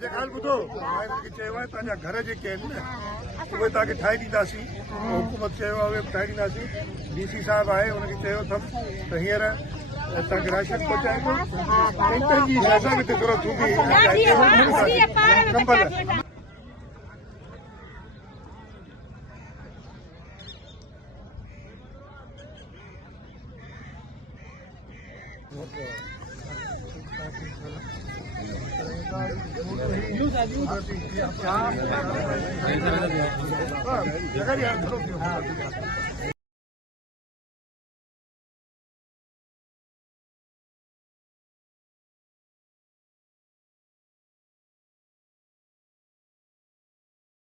अच्छा ॻाल्हि ॿुधो मां हिनखे चयो आहे तव्हांजा घर जेके आहिनि न उहे तव्हांखे ठाहे ॾींदासीं हुकूमत चयो आहे उहे बि ठाहे ॾींदासीं DC साहिबु आहे हुनखे चयो अथमि त हींअर तव्हांखे राशन पहुचाईंदो पंहिंजी असांखे त ज़रूरत हूंदी कंबल जगह